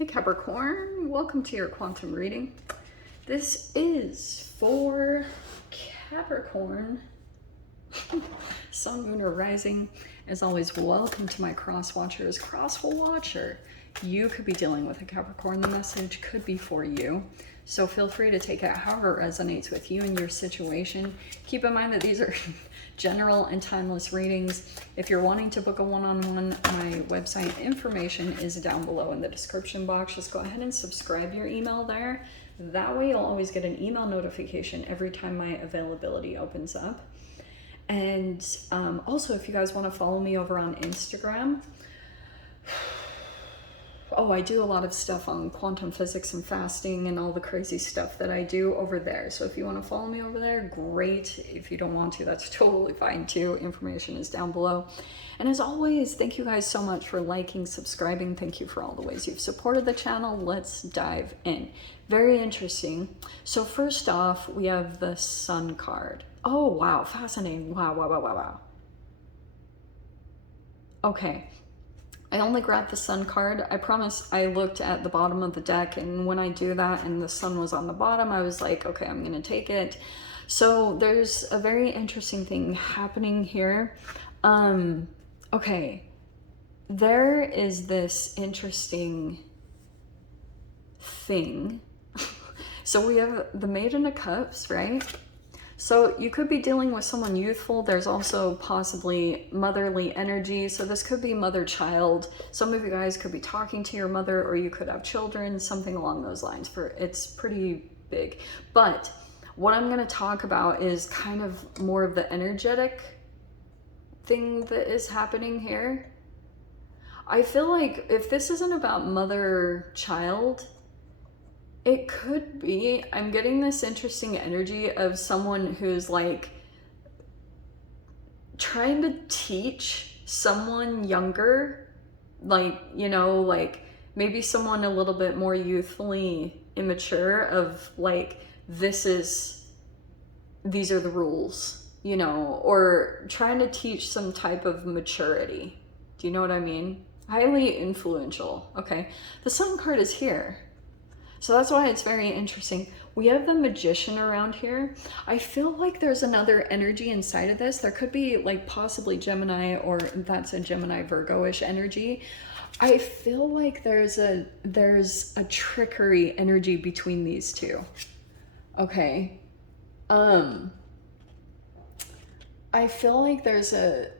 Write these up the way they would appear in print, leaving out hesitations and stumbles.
Hey Capricorn, welcome to your quantum reading. This is for Capricorn, Sun, Moon, or Rising. As always, welcome to my cross watchers. Cross watcher, you could be dealing with a Capricorn. The message could be for you. So feel free to take it however it resonates with you and your situation. Keep in mind that these are general and timeless readings. If you're wanting to book a one-on-one, my website information is down below in the description box. Just go ahead and subscribe your email there. That way you'll always get an email notification every time my availability opens up. And also, if you guys want to follow me over on Instagram, I do a lot of stuff on quantum physics and fasting and all the crazy stuff that I do over there. So if you want to follow me over there, great. If you don't want to, that's totally fine too. Information is down below. And as always, thank you guys so much for liking, subscribing. Thank you for all the ways you've supported the channel. Let's dive in. Very interesting. So first off, we have the Sun card. Oh, wow. Fascinating. Wow. Okay. I only grabbed the Sun card. I promise I looked at the bottom of the deck, and when I do that and the Sun was on the bottom, I was like, okay, I'm gonna take it. So there's a very interesting thing happening here. Okay, there is this interesting thing. So we have the Maiden of Cups, right? So you could be dealing with someone youthful. There's also possibly motherly energy. So this could be mother-child. Some of you guys could be talking to your mother, or you could have children, something along those lines. It's pretty big. But what I'm going to talk about is kind of more of the energetic thing that is happening here. I feel like if this isn't about mother-child, it could be. I'm getting this interesting energy of someone who's like trying to teach someone younger, like, you know, like maybe someone a little bit more youthfully immature of like, these are the rules, you know, or trying to teach some type of maturity. Do you know what I mean? Highly influential. Okay. The Sun card is here. So that's why it's very interesting. We have the Magician around here. I feel like there's another energy inside of this. There could be like possibly Gemini, or that's a Gemini Virgo-ish energy. I feel like there's a trickery energy between these two. Okay. I feel like there's a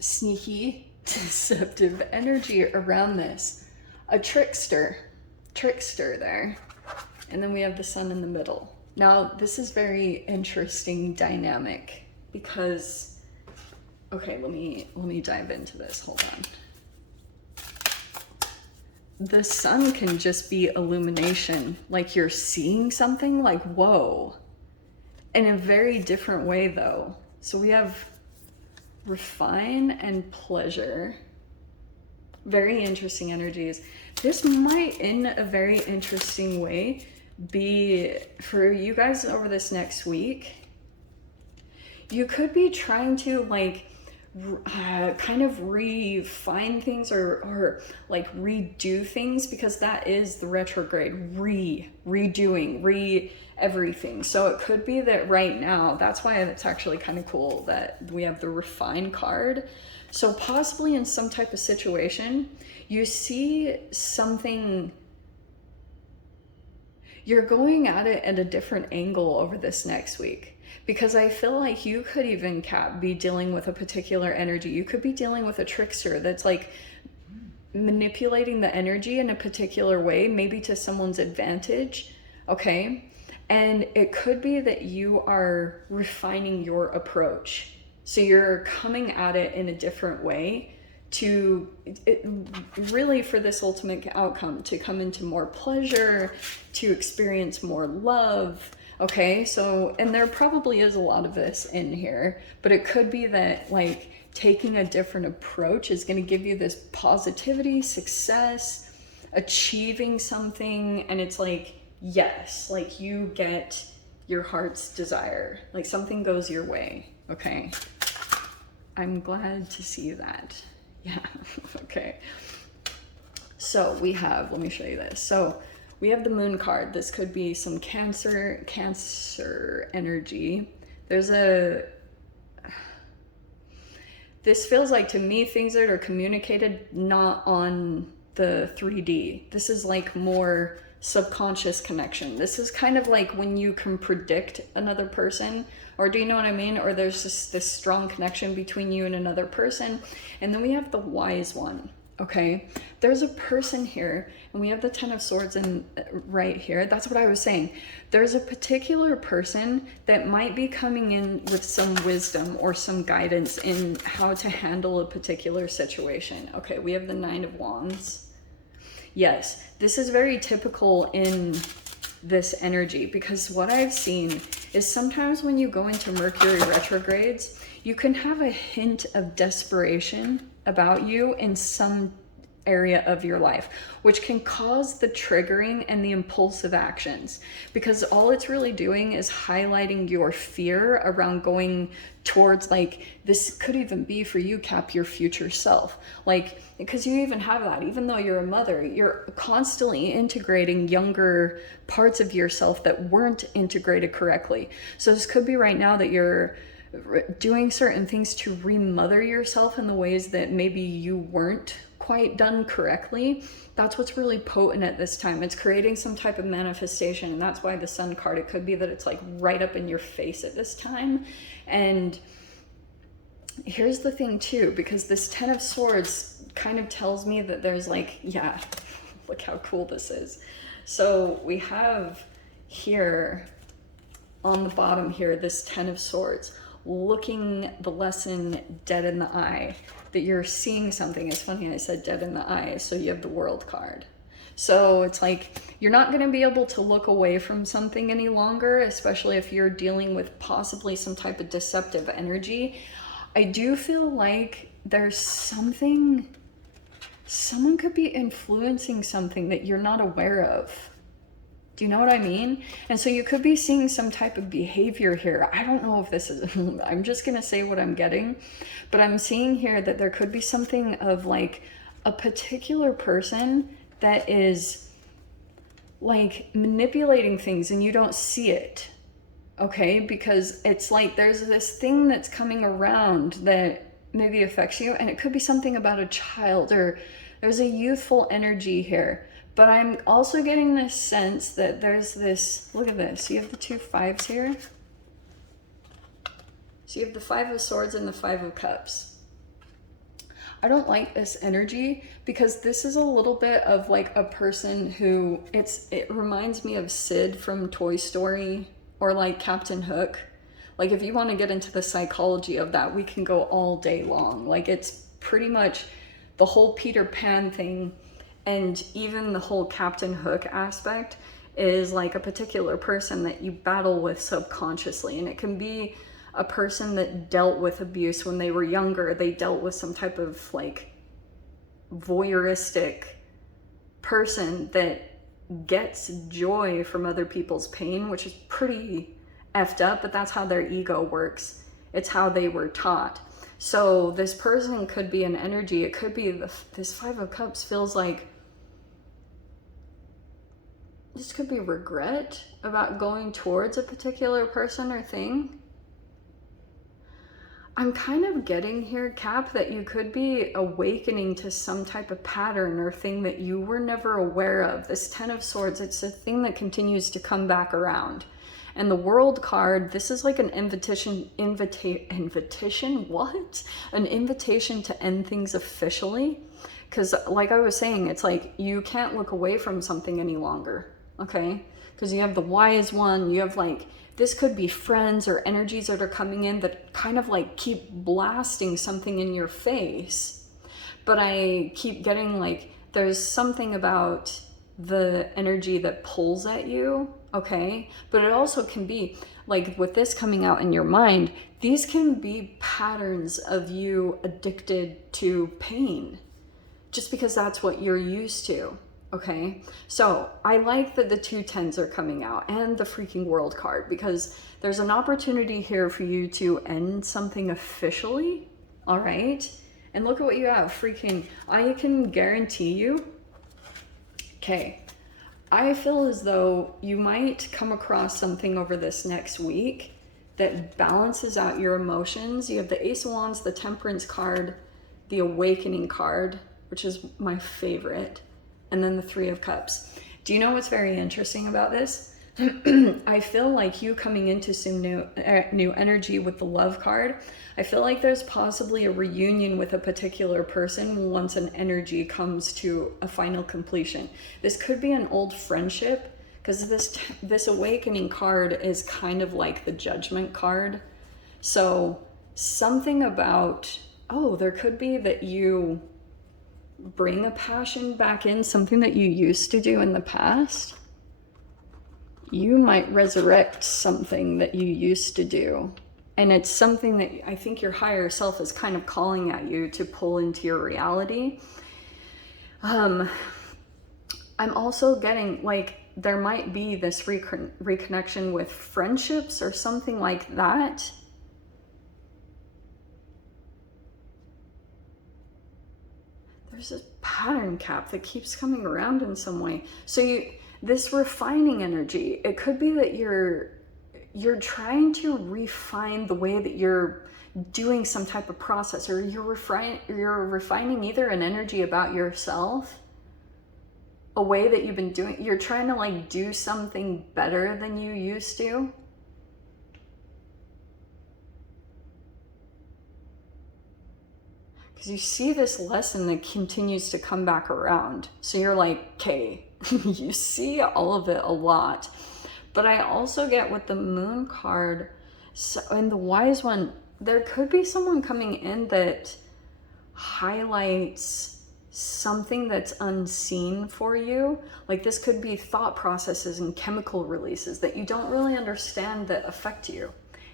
sneaky, deceptive energy around this. A trickster there, and then we have the Sun in the middle. Now this is very interesting dynamic because, okay, let me dive into this. Hold on. The Sun can just be illumination, like you're seeing something like, whoa, in a very different way though. So we have refine and pleasure. Very interesting energies. This might, in a very interesting way, be for you guys over this next week. You could be trying to like kind of refine things or like redo things, because that is the retrograde, redoing everything. So it could be that right now, that's why it's actually kind of cool that we have the refine card. So possibly in some type of situation, you see something, you're going at it at a different angle over this next week. Because I feel like you could even, Cap, be dealing with a particular energy. You could be dealing with a trickster that's like manipulating the energy in a particular way, maybe to someone's advantage, okay? And it could be that you are refining your approach. So you're coming at it in a different way to really for this ultimate outcome, to come into more pleasure, to experience more love. Okay, so, and there probably is a lot of this in here, but it could be that like taking a different approach is going to give you this positivity, success, achieving something. And it's like, yes, like you get your heart's desire, like something goes your way. Okay. I'm glad to see that. Yeah. Okay. So we have, let me show you this. So we have the moon card. This could be some Cancer energy. This feels like, to me, things that are communicated not on the 3D. This is like more subconscious connection. This is kind of like when you can predict another person, or do you know what I mean? Or there's just this strong connection between you and another person. And then we have the wise one. Okay, there's a person here, and we have the Ten of Swords in right here. That's what I was saying. There's a particular person that might be coming in with some wisdom or some guidance in how to handle a particular situation. Okay, we have the Nine of Wands. Yes, this is very typical in this energy, because what I've seen is sometimes when you go into Mercury retrogrades, you can have a hint of desperation about you in some area of your life, which can cause the triggering and the impulsive actions, because all it's really doing is highlighting your fear around going towards, like, this could even be for you, Cap, your future self. Like, because you even have that, even though you're a mother, you're constantly integrating younger parts of yourself that weren't integrated correctly. So this could be right now that you're doing certain things to remother yourself in the ways that maybe you weren't quite done correctly. That's what's really potent at this time. It's creating some type of manifestation, and that's why the Sun card, it could be that it's like right up in your face at this time. And here's the thing too, because this Ten of Swords kind of tells me that there's like, yeah, look how cool this is. So we have here on the bottom here, this Ten of Swords, looking the lesson dead in the eye, that you're seeing something. It's funny I said dead in the eye, so you have the World card. So it's like you're not going to be able to look away from something any longer, especially if you're dealing with possibly some type of deceptive energy. I do feel like there's someone could be influencing something that you're not aware of. Do you know what I mean? And so you could be seeing some type of behavior here. I don't know if this is, I'm just going to say what I'm getting, but I'm seeing here that there could be something of like a particular person that is like manipulating things and you don't see it. Okay? Because it's like there's this thing that's coming around that maybe affects you, and it could be something about a child, or there's a youthful energy here. But I'm also getting this sense that there's this, look at this, you have the two fives here. So you have the Five of Swords and the Five of Cups. I don't like this energy, because this is a little bit of like a person who, it reminds me of Sid from Toy Story, or like Captain Hook. Like, if you want to get into the psychology of that, we can go all day long. Like, it's pretty much the whole Peter Pan thing. And even the whole Captain Hook aspect is like a particular person that you battle with subconsciously. And it can be a person that dealt with abuse when they were younger. They dealt with some type of like voyeuristic person that gets joy from other people's pain, which is pretty effed up, but that's how their ego works. It's how they were taught. So this person could be an energy. It could be this Five of Cups feels like this could be regret about going towards a particular person or thing. I'm kind of getting here, Cap, that you could be awakening to some type of pattern or thing that you were never aware of. This Ten of Swords, it's a thing that continues to come back around. And the World card, this is like an invitation, what? An invitation to end things officially. Because like I was saying, it's like you can't look away from something any longer, okay? Because you have the Wise one, you have like, this could be friends or energies that are coming in that kind of like keep blasting something in your face. But I keep getting like, there's something about the energy that pulls at you, okay? But it also can be like, with this coming out in your mind, these can be patterns of you addicted to pain, just because that's what you're used to, okay? So I like that the two tens are coming out and the freaking World card, because there's an opportunity here for you to end something officially, all right? And look at what you have, freaking, I can guarantee you okay, I feel as though you might come across something over this next week that balances out your emotions. You have the Ace of Wands, the Temperance card, the Awakening card, which is my favorite, and then the Three of Cups. Do you know what's very interesting about this? I feel like you coming into some new energy with the Love card. I feel like there's possibly a reunion with a particular person once an energy comes to a final completion. This could be an old friendship, because this Awakening card is kind of like the Judgment card. So something about, oh, there could be that you bring a passion back in, something that you used to do in the past. You might resurrect something that you used to do. And it's something that I think your higher self is kind of calling at you to pull into your reality. I'm also getting like, there might be this reconnection with friendships or something like that. There's this pattern cap that keeps coming around in some way. So this refining energy, it could be that you're trying to refine the way that you're doing some type of process, or you're refining either an energy about yourself, a way that you've been doing, you're trying to like do something better than you used to. Because you see this lesson that continues to come back around. So you're like, okay, you see all of it a lot. But I also get with the Moon card, so, and the Wise one, there could be someone coming in that highlights something that's unseen for you. Like this could be thought processes and chemical releases that you don't really understand that affect you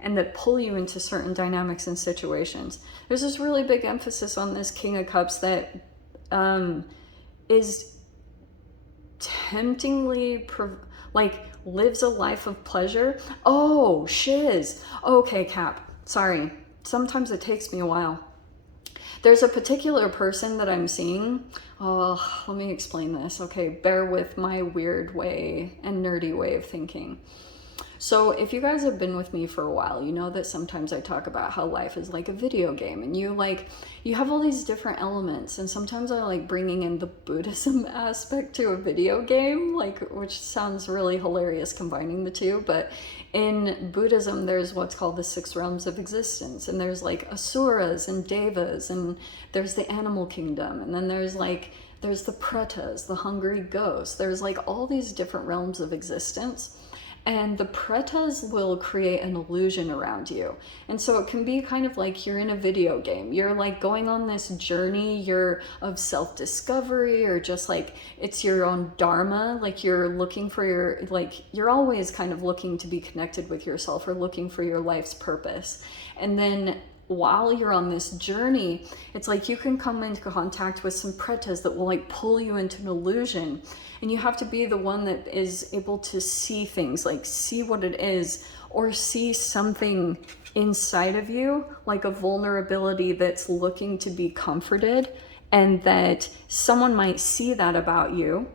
and that pull you into certain dynamics and situations. There's this really big emphasis on this King of Cups that is temptingly lives a life of pleasure. Oh, shiz. Okay, Cap. Sorry. Sometimes it takes me a while. There's a particular person that I'm seeing. Oh, let me explain this. Okay, bear with my weird way and nerdy way of thinking. So if you guys have been with me for a while, you know that sometimes I talk about how life is like a video game, and you have all these different elements, and sometimes I like bringing in the Buddhism aspect to a video game, which sounds really hilarious combining the two. But in Buddhism, there's what's called the 6 realms of existence, and there's like asuras and devas, and there's the animal kingdom, and then there's the pretas, the hungry ghosts. There's like all these different realms of existence. And the pretas will create an illusion around you. And so it can be kind of like you're in a video game. You're like going on this journey, of self-discovery, or just like it's your own dharma. Like you're looking for you're always kind of looking to be connected with yourself or looking for your life's purpose. And then while you're on this journey, it's like you can come into contact with some pretas that will like pull you into an illusion. And you have to be the one that is able to see things, like see what it is, or see something inside of you, like a vulnerability that's looking to be comforted, and that someone might see that about you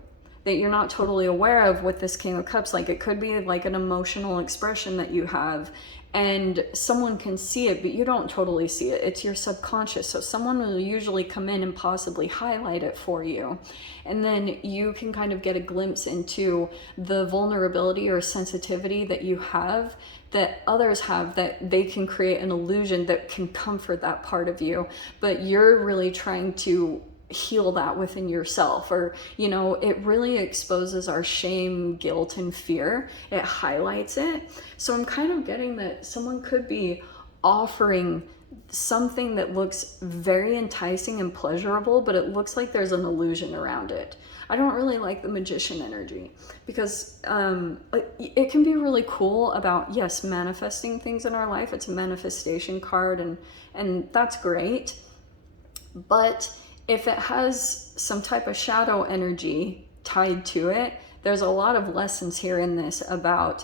that you're not totally aware of with this King of Cups. Like it could be like an emotional expression that you have, and someone can see it, but you don't totally see it. It's your subconscious. So someone will usually come in and possibly highlight it for you. And then you can kind of get a glimpse into the vulnerability or sensitivity that you have, that others have, that they can create an illusion that can comfort that part of you. But you're really trying to heal that within yourself, or it really exposes our shame, guilt, and fear. It highlights it. So I'm kind of getting that someone could be offering something that looks very enticing and pleasurable, but it looks like there's an illusion around it. I don't really like the Magician energy, because it can be really cool about, yes, manifesting things in our life. It's a manifestation card, and that's great. But if it has some type of shadow energy tied to it, there's a lot of lessons here in this about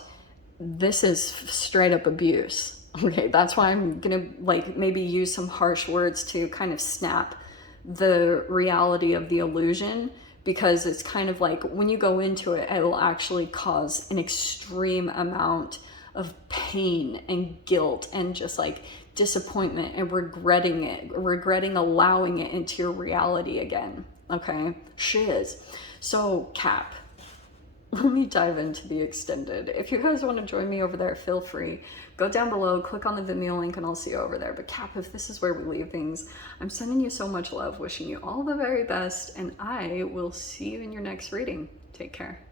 this is straight up abuse. Okay, that's why I'm gonna maybe use some harsh words to kind of snap the reality of the illusion, because it's kind of like when you go into it, it will actually cause an extreme amount of pain and guilt and just like disappointment and regretting allowing it into your reality again. Okay, shiz. So Cap, let me dive into the extended. If you guys want to join me over there, feel free. Go down below, click on the Vimeo link, and I'll see you over there. But Cap, if this is where we leave things, I'm sending you so much love, wishing you all the very best, and I will see you in your next reading. Take care.